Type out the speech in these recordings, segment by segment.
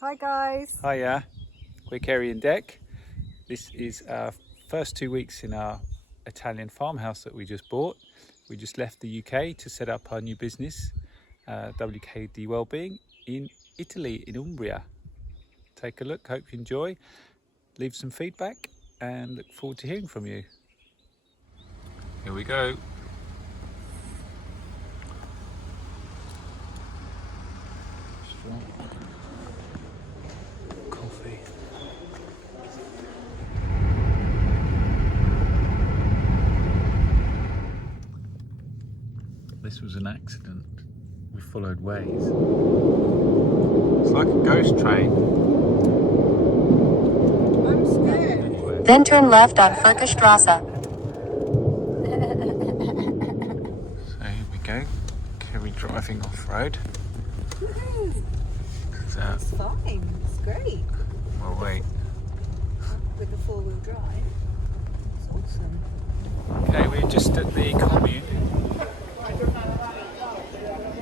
Hi guys. Hiya, we're Kerry and Dec. This is our first 2 weeks in our Italian farmhouse that we just bought. We just left the UK to set up our new business, WKD Wellbeing, in Italy, in Umbria. Take a look, hope you enjoy, leave some feedback and look forward to hearing from you. Here we go. Coffee. This was an accident. We followed Waze. It's like a ghost train. I'm scared. Then turn left on Frankenstrasse. So here we go. Kerry driving off-road. It's fine. It's great. Well, wait. With the four-wheel drive. It's awesome. Okay, we're just at the commune.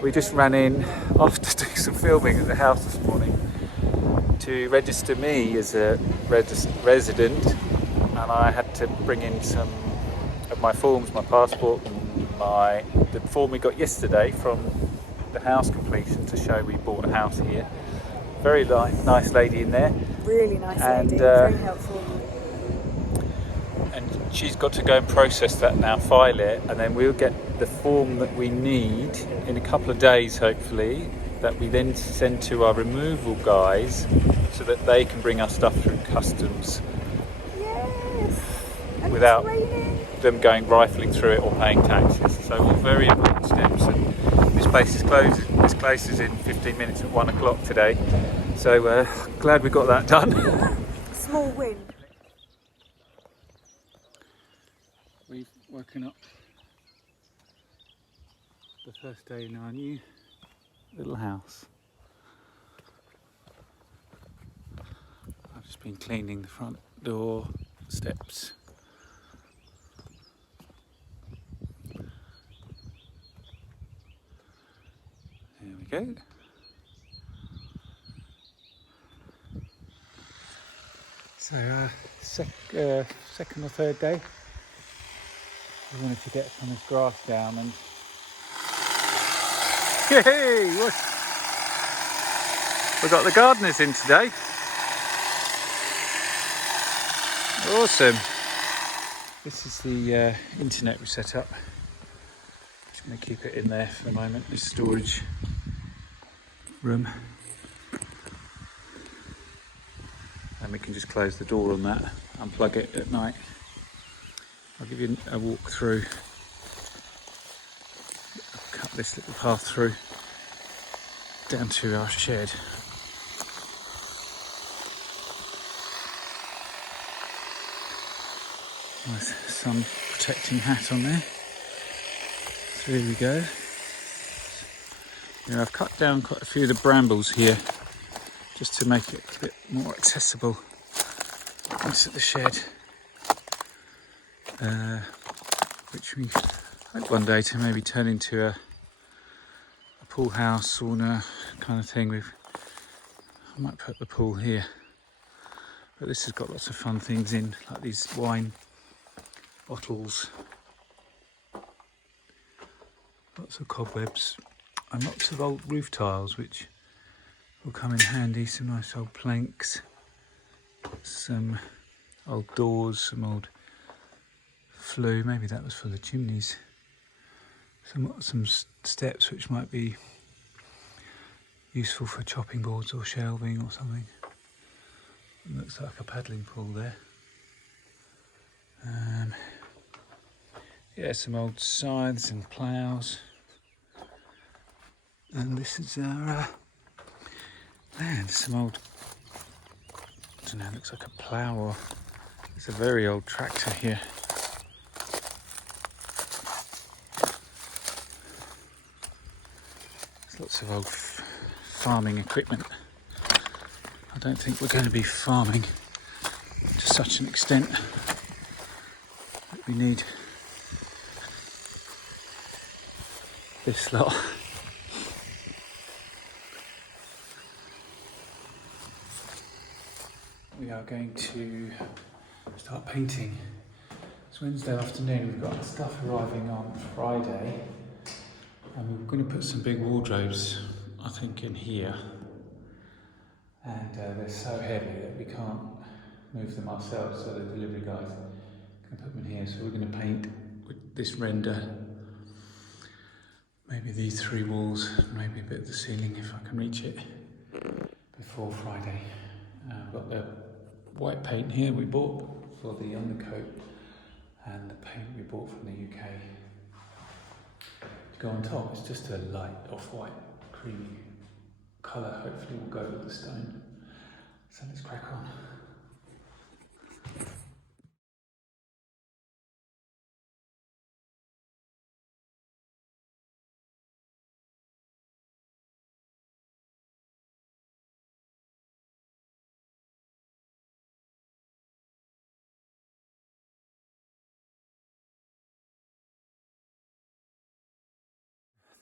We just ran in after doing some filming at the house this morning to register me as a resident, and I had to bring in some of my forms, my passport and the form we got yesterday from the house completion to show we bought a house here. Very nice lady in there. Really nice And, lady. Very helpful. And she's got to go and process that now, file it, and then we'll get the form that we need in a couple of days, hopefully, that we then send to our removal guys so that they can bring our stuff through customs. Yes. And Without it's raining. them going rifling through it or paying taxes. So all very important steps. And this place is closed. This place is in 15 minutes at 1 o'clock today. So glad we got that done. Small win. We've woken up the first day in our new little house. I've just been cleaning the front door, steps. There we go. So second or third day. We wanted to get some of this grass down and hey, what? We've got the gardeners in today. Awesome. This is the internet we set up. Just going to keep it in there for the moment, this storage room. And we can just close the door on that, unplug it at night. I'll give you a walk through. I'll cut this little path through down to our shed. Nice sun protecting hat on there. So here we go. Now I've cut down quite a few of the brambles here just to make it a bit more accessible into the shed. Which we hope one day to maybe turn into a pool house, sauna kind of thing. I might put the pool here, but this has got lots of fun things in, like these wine bottles, lots of cobwebs, and lots of old roof tiles which will come in handy. Some nice old planks, some old doors, some old flue, maybe that was for the chimneys, some steps which might be useful for chopping boards or shelving or something. It looks like a paddling pool there. Yeah, some old scythes and ploughs, and this is our land. Some old, I don't know, looks like a plough, or it's a very old tractor here. There's lots of old farming equipment. I don't think we're going to be farming to such an extent that we need this lot. we are going to start painting. It's Wednesday afternoon, we've got stuff arriving on Friday, and we're going to put some big wardrobes, I think, in here. And they're so heavy that we can't move them ourselves, so the delivery guys can put them in here. So we're going to paint with this render, maybe these 3 walls, maybe a bit of the ceiling if I can reach it before Friday. I've got the white paint here we bought for the undercoat, and the paint we bought from the UK to go on top. It's just a light off-white creamy colour, hopefully will go with the stone. So let's crack on.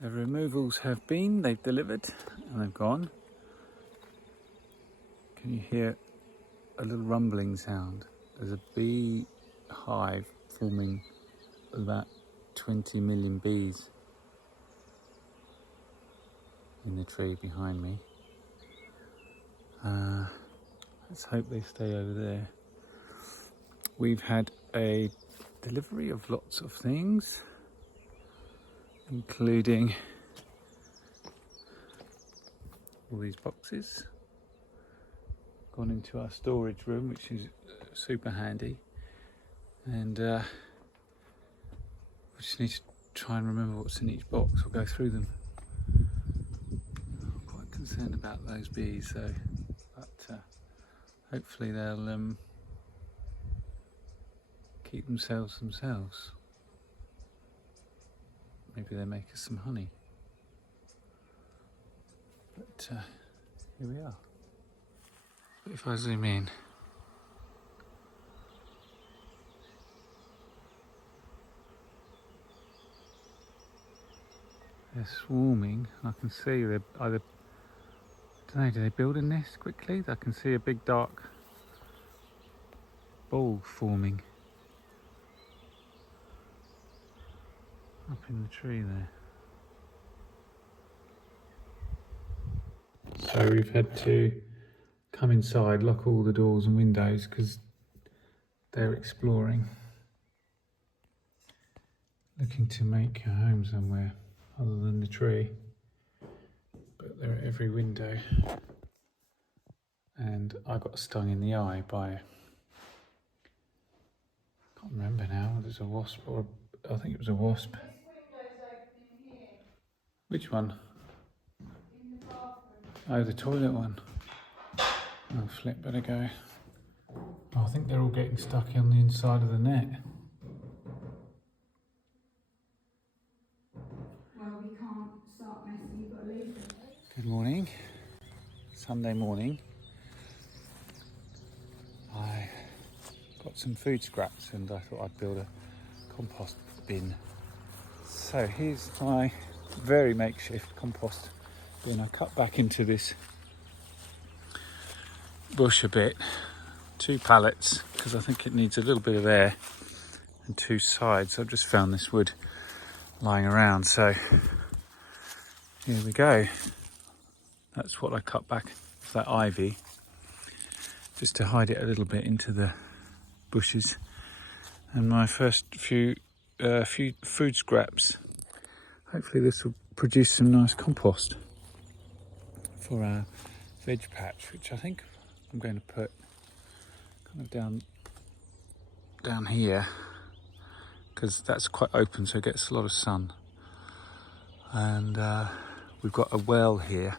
The removals have been, they've delivered and they've gone. Can you hear a little rumbling sound? There's a bee hive forming about 20 million bees in the tree behind me. Let's hope they stay over there. We've had a delivery of lots of things, including all these boxes. Gone into our storage room, which is super handy, and we just need to try and remember what's in each box. We'll go through them. I'm quite concerned about those bees, but hopefully they'll keep themselves. Maybe they make us some honey. But here we are. If I zoom in, they're swarming. I can see they're either, I don't know, do they build a nest quickly? I can see a big dark ball forming up in the tree there. So we've had to come inside, lock all the doors and windows because they're exploring, looking to make a home somewhere other than the tree. But they're at every window, and I got stung in the eye by, I can't remember now, whether it's a wasp or I think it was a wasp. This window's open in here. Which one? In the bathroom. Oh, the toilet one. Oh, flip, better go. Oh, I think they're all getting stuck on the inside of the net. Well, we can't start messing, you've got to leave them. Good morning. Sunday morning. I got some food scraps and I thought I'd build a compost bin. So here's my very makeshift compost bin. I cut back into this bush a bit, 2 pallets, because I think it needs a little bit of air, and 2 sides. I've just found this wood lying around, so here we go. That's what I cut back, that ivy, just to hide it a little bit into the bushes. And my first few food scraps. Hopefully this will produce some nice compost for our veg patch, which I think I'm going to put kind of down here, because that's quite open, so it gets a lot of sun. And we've got a well here.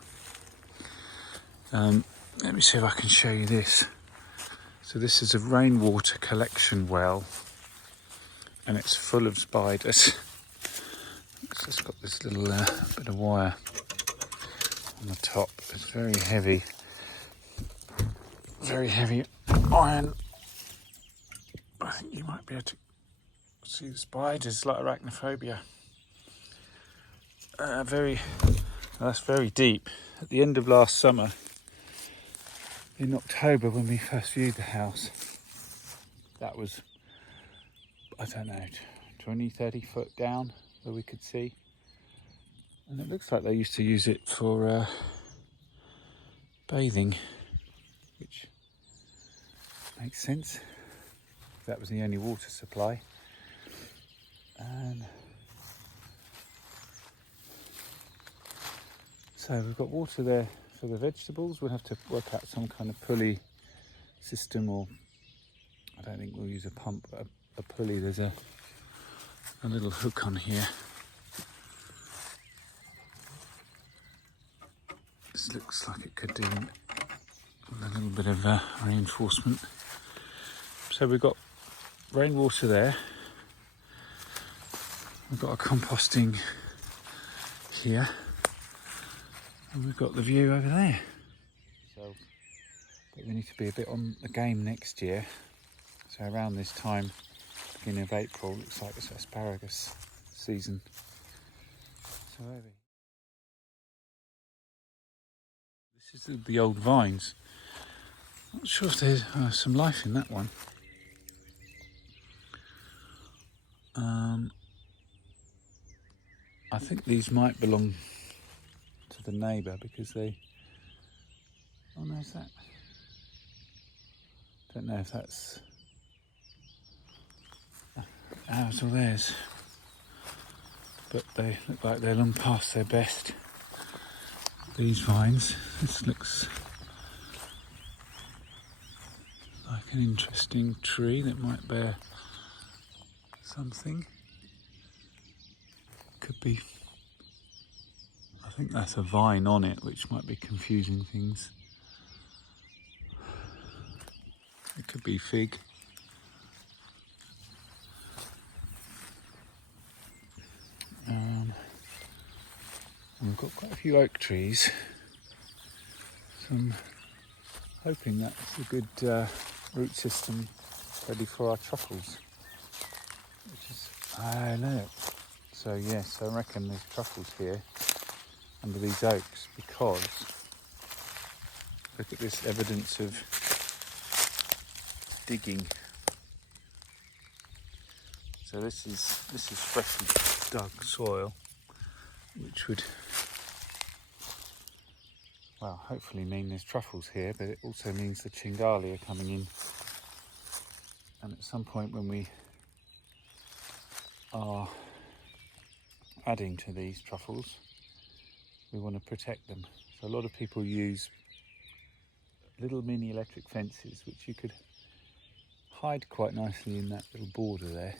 Let me see if I can show you this. So this is a rainwater collection well, and it's full of spiders. It's just got this little bit of wire on the top. It's very heavy iron. I think you might be able to see the spiders, like arachnophobia. That's very deep. At the end of last summer, in October when we first viewed the house. That was, I don't know, 20, 30 foot down where we could see. And it looks like they used to use it for bathing, which makes sense. That was the only water supply. And so we've got water there for the vegetables. We'll have to work out some kind of pulley system, or I don't think we'll use a pump, but a pulley. There's a little hook on here. This looks like it could do with a little bit of reinforcement. So we've got rainwater there. We've got a composting here. And we've got the view over there. So, but we need to be a bit on the game next year. So around this time, beginning of April, looks like it's asparagus season. So over here. This is the old vines. Not sure if there's some life in that one. I think these might belong to the neighbour because they... Oh no, is that... Don't know if that's ours or theirs. But they look like they're long past their best. These vines. This looks like an interesting tree that might bear something. Could be, I think that's a vine on it, which might be confusing things. It could be fig. And we've got quite a few oak trees, so I'm hoping that's a good root system ready for our truffles, which is, I know. So yes, I reckon there's truffles here under these oaks, because look at this evidence of digging. So this is freshly dug soil, which would, well, hopefully mean there's truffles here, but it also means the chingali are coming in. And at some point when we are adding to these truffles, we want to protect them. So a lot of people use little mini electric fences, which you could hide quite nicely in that little border there,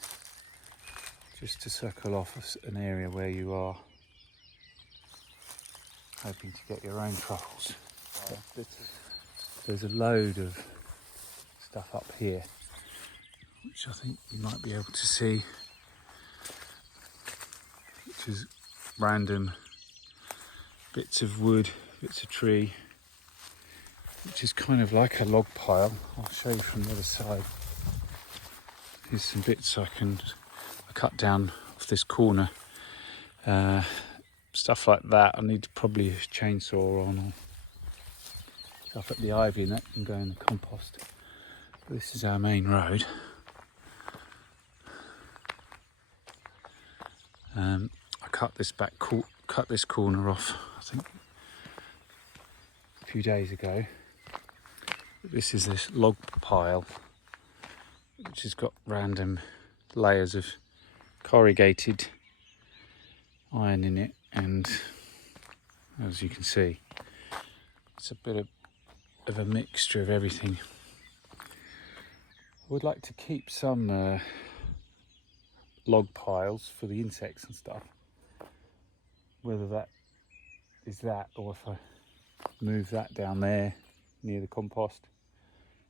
just to circle off an area where you are hoping to get your own truffles. There's a load of stuff up here, which I think you might be able to see, which is random bits of wood, bits of tree, which is kind of like a log pile. I'll show you from the other side. Here's some bits I cut down off this corner. Stuff like that I need probably a chainsaw on, or stuff at the ivy, and that can go in the compost. But this is our main road. I cut this corner off, I think, a few days ago. This is this log pile, which has got random layers of corrugated iron in it, and as you can see, it's a bit of a mixture of everything. I would like to keep some log piles for the insects and stuff, whether that is that or if I move that down there near the compost,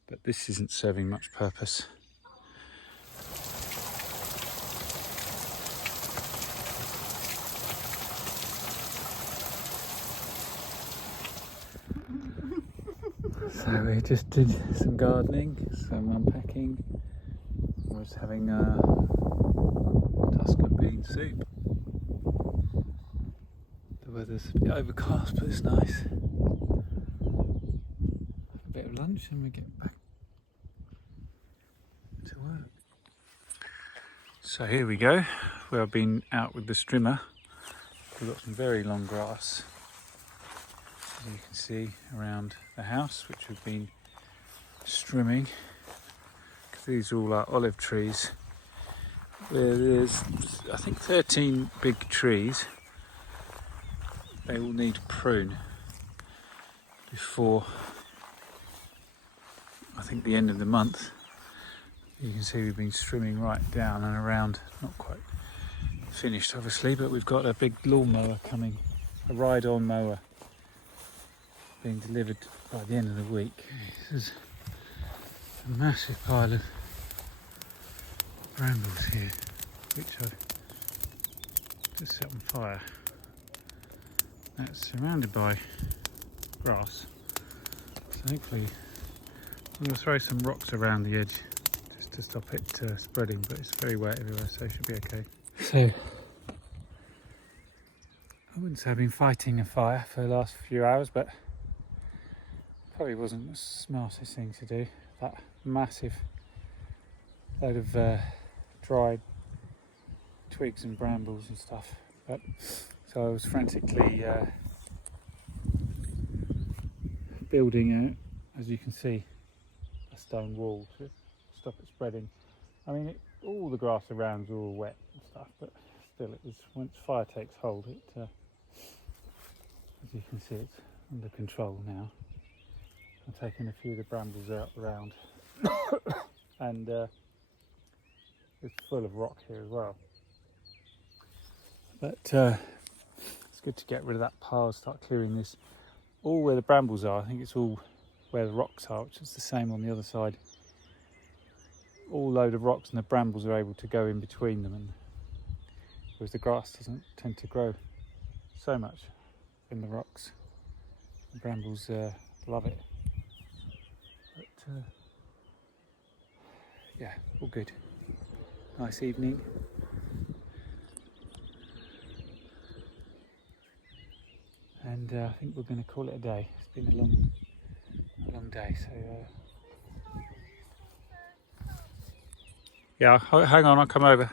but this isn't serving much purpose. So we just did some gardening, some unpacking. I was having Tuscan bean soup. The weather's a bit overcast, but it's nice. A bit of lunch and we get back to work. So here we go, where I've been out with the strimmer. We've got some very long grass, as you can see, around the house, which we've been strimming. These all are olive trees. There's, I think, 13 big trees. They all need prune before, I think, the end of the month. You can see we've been strimming right down and around, not quite finished obviously, but we've got a big lawnmower coming, a ride-on mower being delivered by the end of the week. This is a massive pile of brambles here, which I've just set on fire. That's surrounded by grass, so hopefully I'm going to throw some rocks around the edge just to stop it spreading, but it's very wet everywhere, so it should be okay. So I wouldn't say I've been fighting a fire for the last few hours, but probably wasn't the smartest thing to do. That massive load of dried twigs and brambles and stuff. But so I was frantically building, as you can see, a stone wall to stop it spreading. I mean, all the grass around is all wet and stuff, but still, it was, once fire takes hold, it, as you can see, it's under control now. I'm taking a few of the brambles out around, and it's full of rock here as well. But it's good to get rid of that pile, start clearing this. All where the brambles are, I think it's all where the rocks are, which is the same on the other side. All load of rocks, and the brambles are able to go in between them, and whereas the grass doesn't tend to grow so much in the rocks. The brambles love it. But yeah, all good. Nice evening. And I think we're going to call it a day. It's been a long day, so yeah, hang on, I'll come over.